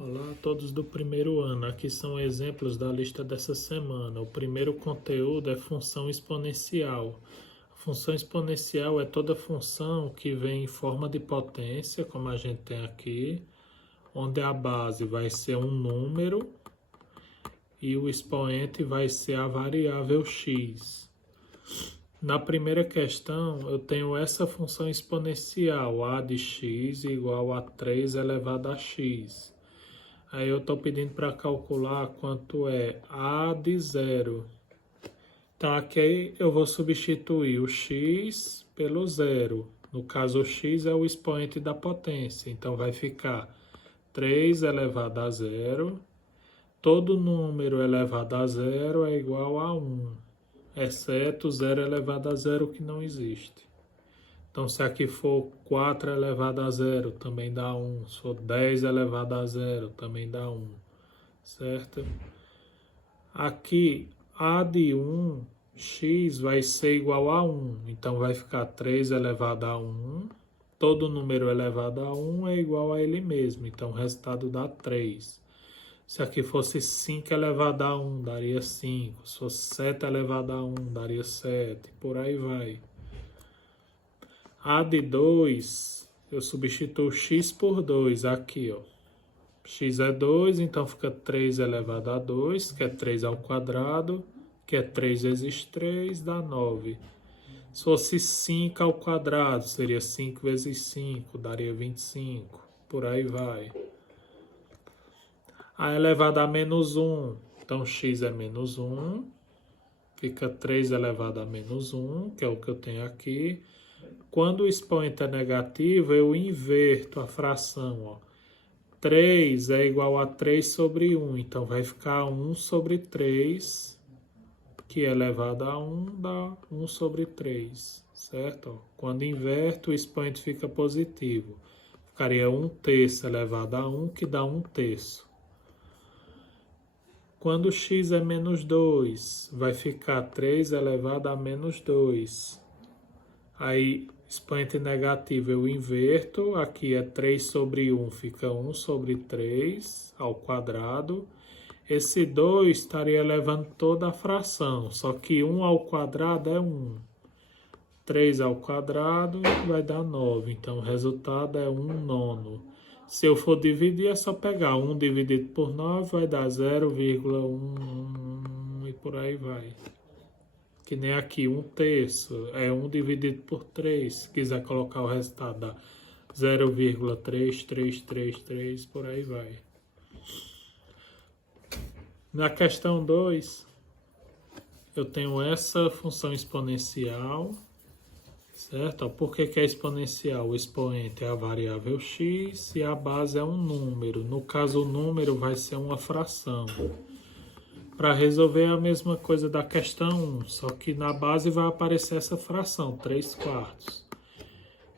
Olá a todos do primeiro ano. Aqui são exemplos da lista dessa semana. O primeiro conteúdo é função exponencial. A função exponencial é toda função que vem em forma de potência, como a gente tem aqui, onde a base vai ser um número e o expoente vai ser a variável x. Na primeira questão, eu tenho essa função exponencial, a de x igual a 3 elevado a x. Aí eu estou pedindo para calcular quanto é a de zero. Então aqui eu vou substituir o x pelo zero. No caso, o x é o expoente da potência. Então vai ficar 3 elevado a zero. Todo número elevado a zero é igual a 1, exceto 0 elevado a zero que não existe. Então, se aqui for 4 elevado a zero, também dá 1. Se for 10 elevado a zero, também dá 1. Certo? Aqui, a de 1, x vai ser igual a 1. Então, vai ficar 3 elevado a 1. Todo número elevado a 1 é igual a ele mesmo. Então, o resultado dá 3. Se aqui fosse 5 elevado a 1, daria 5. Se fosse 7 elevado a 1, daria 7. Por aí vai. A de 2, eu substituo x por 2 aqui, ó. X é 2, então fica 3 elevado a 2, que é 3 ao quadrado, que é 3 vezes 3, dá 9. Se fosse 5 ao quadrado, seria 5 vezes 5, daria 25. Por aí vai. A elevado a menos 1, então x é menos 1, fica 3 elevado a menos 1, que é o que eu tenho aqui. Quando o expoente é negativo, eu inverto a fração. Ó. 3 é igual a 3 sobre 1, então vai ficar 1 sobre 3, que é elevado a 1, dá 1 sobre 3, certo? Ó. Quando inverto, o expoente fica positivo. Ficaria 1 terço elevado a 1, que dá 1 terço. Quando x é menos 2, vai ficar 3 elevado a menos 2. Aí, expoente negativo eu inverto, aqui é 3 sobre 1, fica 1 sobre 3 ao quadrado. Esse 2 estaria levando toda a fração, só que 1 ao quadrado é 1. 3 ao quadrado vai dar 9, então o resultado é 1 nono. Se eu for dividir, é só pegar 1 dividido por 9, vai dar 0,1 e por aí vai. Que nem aqui, 1 terço, é 1 dividido por 3. Se quiser colocar o resultado, dá 0,3333, por aí vai. Na questão 2, eu tenho essa função exponencial, certo? Por que é exponencial? O expoente é a variável x e a base é um número. No caso, o número vai ser uma fração. Para resolver a mesma coisa da questão 1, só que na base vai aparecer essa fração, 3 quartos.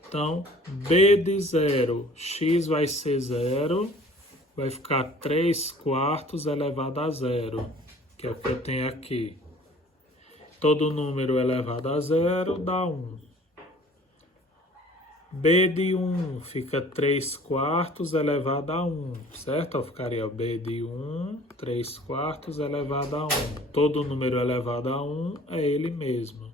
Então, b de 0, x vai ser 0, vai ficar 3 quartos elevado a 0, que é o que eu tenho aqui. Todo número elevado a 0 dá 1. B de 1 fica 3 quartos elevado a 1, certo? Então, ficaria B de 1, 3 quartos elevado a 1. Todo número elevado a 1 é ele mesmo.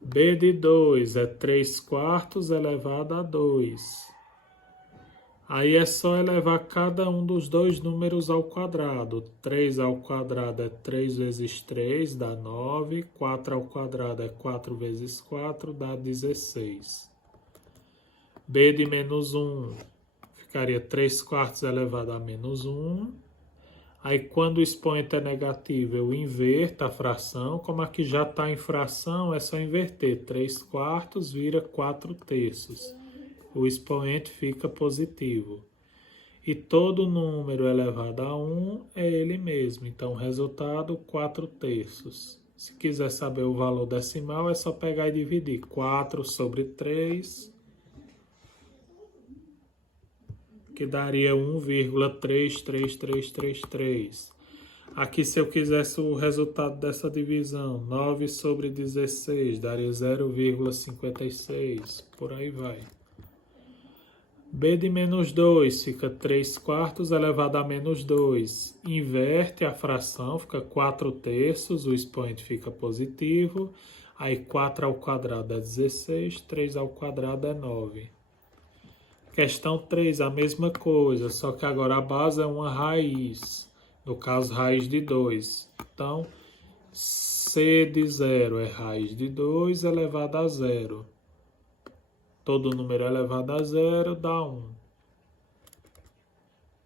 B de 2 é 3 quartos elevado a 2. Aí é só elevar cada um dos dois números ao quadrado. 3 ao quadrado é 3 vezes 3, dá 9. 4 ao quadrado é 4 vezes 4, dá 16. B de menos 1 ficaria 3 quartos elevado a menos 1. Aí quando o expoente é negativo, eu inverto a fração. Como aqui já está em fração, é só inverter. 3 quartos vira 4 terços. O expoente fica positivo. E todo número elevado a 1 é ele mesmo. Então, resultado, 4 terços. Se quiser saber o valor decimal, é só pegar e dividir. 4 sobre 3, que daria 1,33333. Aqui, se eu quisesse o resultado dessa divisão, 9 sobre 16, daria 0,56. Por aí vai. b de menos 2 fica 3 quartos elevado a menos 2. Inverte a fração, fica 4 terços, o expoente fica positivo. Aí 4 ao quadrado é 16, 3 ao quadrado é 9. Questão 3, a mesma coisa, só que agora a base é uma raiz. No caso, raiz de 2. Então, c de 0 é raiz de 2 elevado a 0. Todo número elevado a 0 dá 1.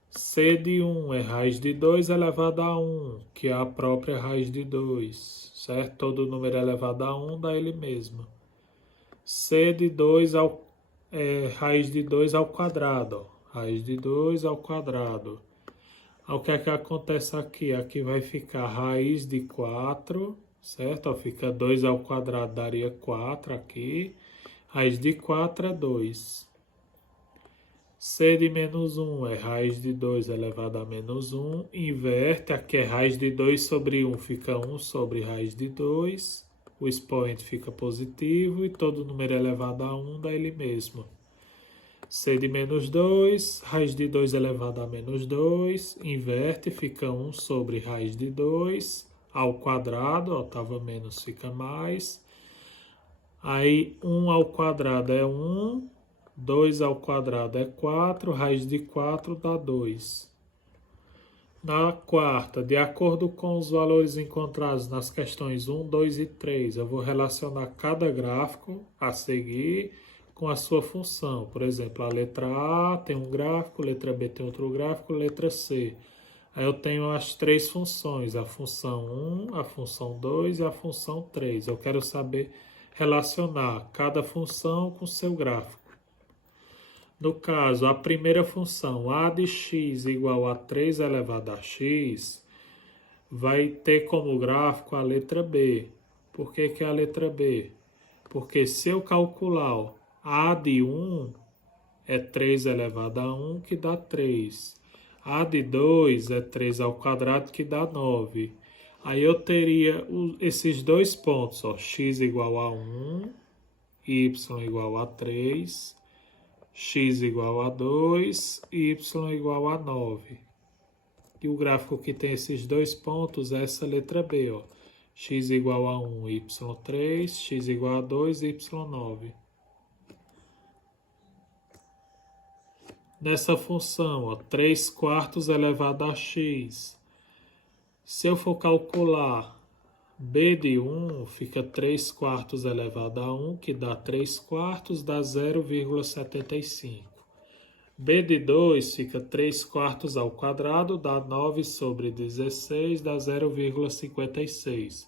C de 1 é raiz de 2 elevado a 1, que é a própria raiz de 2, certo? Todo número elevado a 1 dá ele mesmo. C de 2 é raiz de 2 ao quadrado, ó. Raiz de 2 ao quadrado. O que é que acontece aqui? Aqui vai ficar raiz de 4, certo? Ó, fica 2 ao quadrado, daria 4 aqui. Raiz de 4 é 2. C de menos 1 é raiz de 2 elevado a menos 1. Inverte, aqui é raiz de 2 sobre 1, fica 1 sobre raiz de 2. O expoente fica positivo e todo número elevado a 1 dá ele mesmo. C de menos 2, raiz de 2 elevado a menos 2. Inverte, fica 1 sobre raiz de 2 ao quadrado, ó, estava menos, fica mais. Aí 1 ao quadrado é 1, 2 ao quadrado é 4, raiz de 4 dá 2. Na quarta, de acordo com os valores encontrados nas questões 1, 2 e 3, eu vou relacionar cada gráfico a seguir com a sua função. Por exemplo, a letra A tem um gráfico, letra B tem outro gráfico, letra C. Aí eu tenho as três funções, a função 1, a função 2 e a função 3. Eu quero saber relacionar cada função com seu gráfico. No caso, a primeira função, a de x igual a 3 elevado a x, vai ter como gráfico a letra B. Por que que é a letra B? Porque se eu calcular, ó, a de 1 é 3 elevado a 1, que dá 3. A de 2 é 3 ao quadrado, que dá 9. Aí eu teria esses dois pontos, ó, x igual a 1, y igual a 3, x igual a 2 e y igual a 9. E o gráfico que tem esses dois pontos é essa letra B, ó. X igual a 1, y3, x igual a 2, y9. Nessa função, ó, 3 quartos elevado a x. Se eu for calcular b de 1, fica 3 quartos elevado a 1, que dá 3 quartos, dá 0,75. B de 2 fica 3 quartos ao quadrado, dá 9 sobre 16, dá 0,56.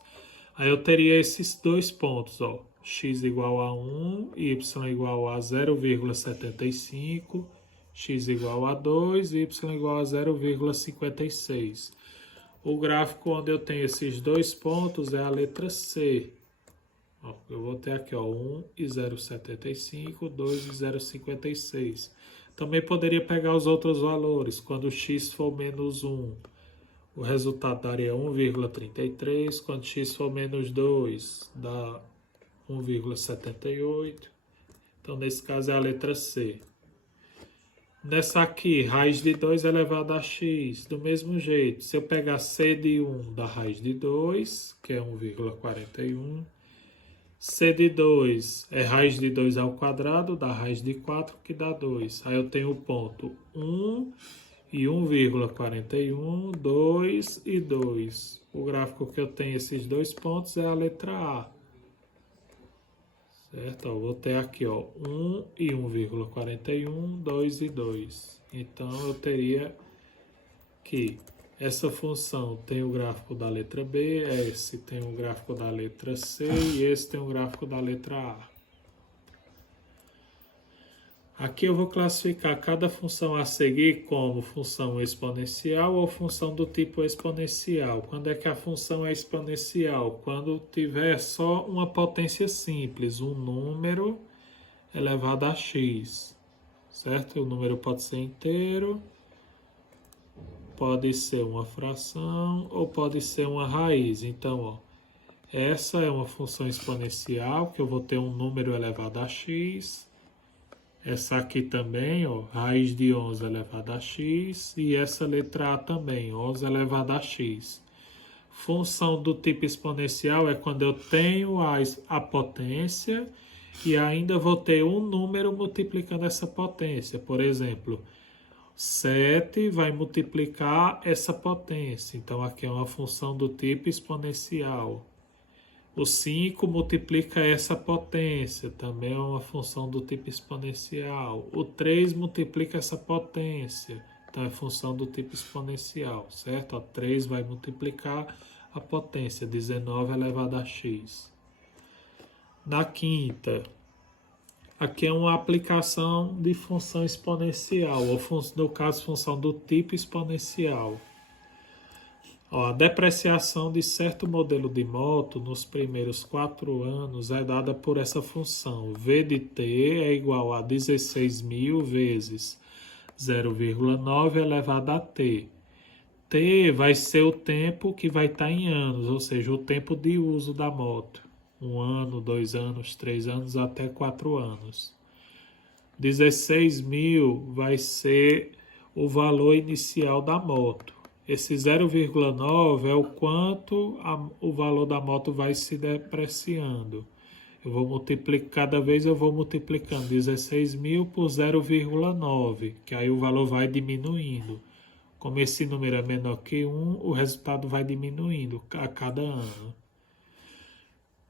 Aí eu teria esses dois pontos, ó, x igual a 1, y igual a 0,75, x igual a 2, y igual a 0,56. O gráfico onde eu tenho esses dois pontos é a letra C. Ó, eu vou ter aqui, ó, 1 e 0,75, 2 e 0,56. Também poderia pegar os outros valores. Quando x for menos 1, o resultado daria 1,33. Quando x for menos 2, dá 1,78. Então, nesse caso, é a letra C. Nessa aqui, raiz de 2 elevado a x, do mesmo jeito. Se eu pegar c de 1 da raiz de 2, que é 1,41, c de 2 é raiz de 2 ao quadrado da raiz de 4, que dá 2. Aí eu tenho o ponto 1 e 1,41, 2 e 2. O gráfico que eu tenho esses dois pontos é a letra A. Certo? Eu vou ter aqui, ó, 1 e 1,41, 2 e 2. Então, eu teria que essa função tem o gráfico da letra B, esse tem o gráfico da letra C e esse tem o gráfico da letra A. Aqui eu vou classificar cada função a seguir como função exponencial ou função do tipo exponencial. Quando é que a função é exponencial? Quando tiver só uma potência simples, um número elevado a x, certo? O número pode ser inteiro, pode ser uma fração ou pode ser uma raiz. Então, ó, essa é uma função exponencial, que eu vou ter um número elevado a x. Essa aqui também, ó, raiz de 11 elevado a x, e essa letra A também, 11 elevado a x. Função do tipo exponencial é quando eu tenho a potência e ainda vou ter um número multiplicando essa potência. Por exemplo, 7 vai multiplicar essa potência. Então, aqui é uma função do tipo exponencial. O 5 multiplica essa potência, também é uma função do tipo exponencial. O 3 multiplica essa potência, então é função do tipo exponencial, certo? O 3 vai multiplicar a potência, 19 elevado a x. Na quinta, aqui é uma aplicação de função exponencial, ou no caso, função do tipo exponencial. Ó, a depreciação de certo modelo de moto nos primeiros 4 anos é dada por essa função. V de t é igual a 16.000 vezes 0,9 elevado a t. T vai ser o tempo que vai estar em anos, ou seja, o tempo de uso da moto. 1 ano, 2 anos, 3 anos, até 4 anos. 16.000 vai ser o valor inicial da moto. Esse 0,9 é o quanto o valor da moto vai se depreciando. Eu vou multiplicar, cada vez eu vou multiplicando 16.000 por 0,9, que aí o valor vai diminuindo. Como esse número é menor que 1, o resultado vai diminuindo a cada ano.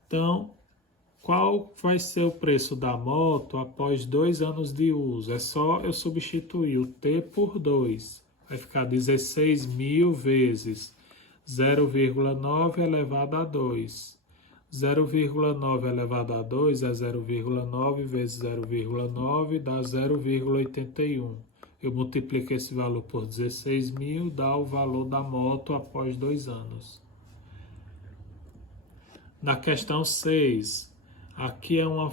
Então, qual vai ser o preço da moto após 2 anos de uso? É só eu substituir o T por 2. Vai ficar 16.000 vezes 0,9 elevado a 2. 0,9 elevado a 2 é 0,9 vezes 0,9 dá 0,81. Eu multiplico esse valor por 16.000, dá o valor da moto após 2 anos. Na questão 6, aqui é uma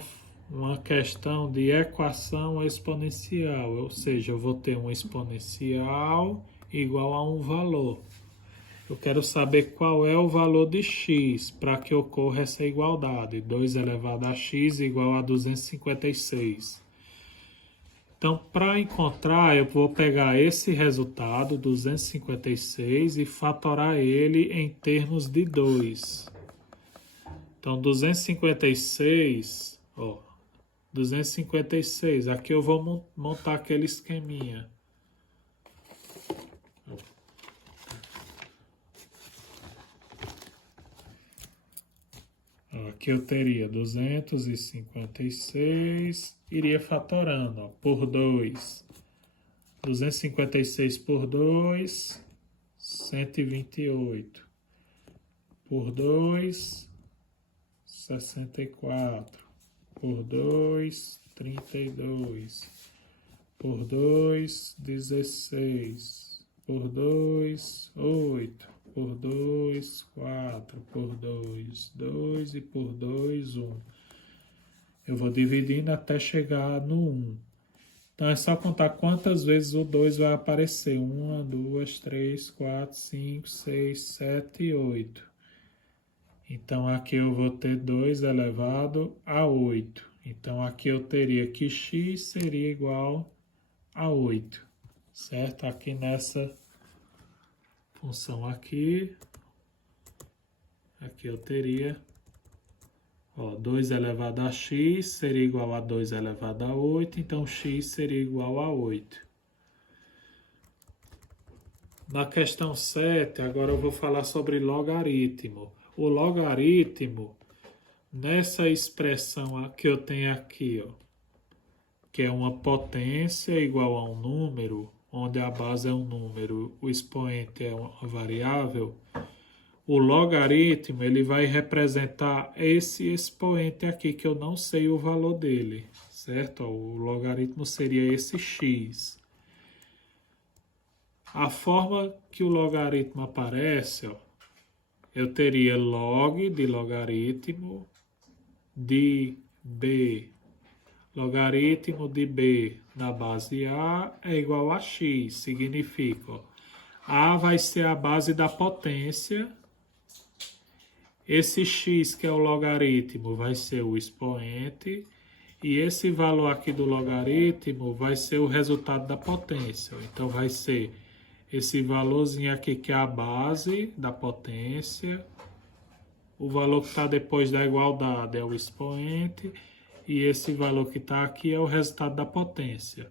questão de equação exponencial, ou seja, eu vou ter um exponencial igual a um valor. Eu quero saber qual é o valor de x para que ocorra essa igualdade. 2 elevado a x igual a 256. Então, para encontrar, eu vou pegar esse resultado, 256, e fatorar ele em termos de 2. Então, 256, ó, 256, aqui eu vou montar aquele esqueminha. Ó, aqui eu teria 256, iria fatorando, ó, por 2. 256 por 2, 128. Por 2, 64, por 2, 32, por 2, 16, por 2, 8, por 2, 4, por 2, 2 e por 2, 1. Eu vou dividindo até chegar no 1. Então é só contar quantas vezes o 2 vai aparecer. 1, 2, 3, 4, 5, 6, 7, 8. Então, aqui eu vou ter 2 elevado a 8. Então, aqui eu teria que x seria igual a 8, certo? Aqui nessa função aqui eu teria, ó, 2 elevado a x seria igual a 2 elevado a 8, então x seria igual a 8. Na questão 7, agora eu vou falar sobre logaritmo. O logaritmo, nessa expressão que eu tenho aqui, ó, que é uma potência igual a um número, onde a base é um número, o expoente é uma variável, o logaritmo ele vai representar esse expoente aqui, que eu não sei o valor dele, certo? O logaritmo seria esse x. A forma que o logaritmo aparece, ó, eu teria log de logaritmo de b. Logaritmo de b na base a é igual a x. Significa, ó, a vai ser a base da potência. Esse x, que é o logaritmo, vai ser o expoente. E esse valor aqui do logaritmo vai ser o resultado da potência. Então, vai ser esse valorzinho aqui que é a base da potência. O valor que está depois da igualdade é o expoente. E esse valor que está aqui é o resultado da potência.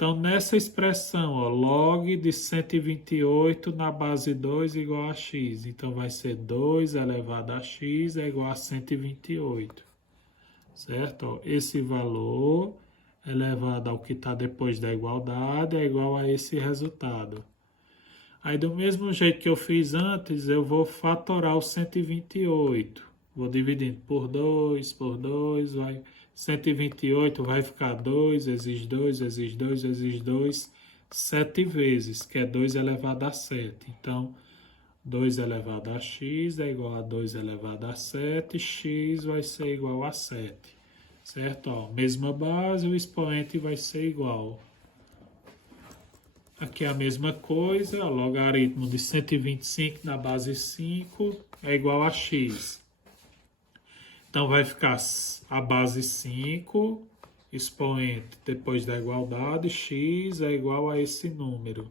Então, nessa expressão, ó, log de 128 na base 2 igual a x. Então, vai ser 2 elevado a x é igual a 128. Certo? Ó, esse valor elevado ao que está depois da igualdade é igual a esse resultado. Aí, do mesmo jeito que eu fiz antes, eu vou fatorar o 128. Vou dividindo por 2, vai... 128 vai ficar 2 vezes 2 vezes 2 vezes 2, 7 vezes, que é 2 elevado a 7. Então, 2 elevado a x é igual a 2 elevado a 7, x vai ser igual a 7. Certo? Ó, mesma base, o expoente vai ser igual. Aqui é a mesma coisa, o logaritmo de 125 na base 5 é igual a x. Então, vai ficar a base 5, expoente depois da igualdade, x é igual a esse número.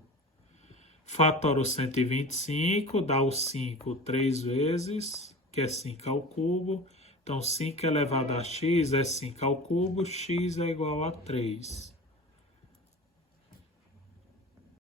Fatora o 125, dá o 5 3 vezes, que é 5 ao cubo. Então, 5 elevado a x é 5 ao cubo, x é igual a 3.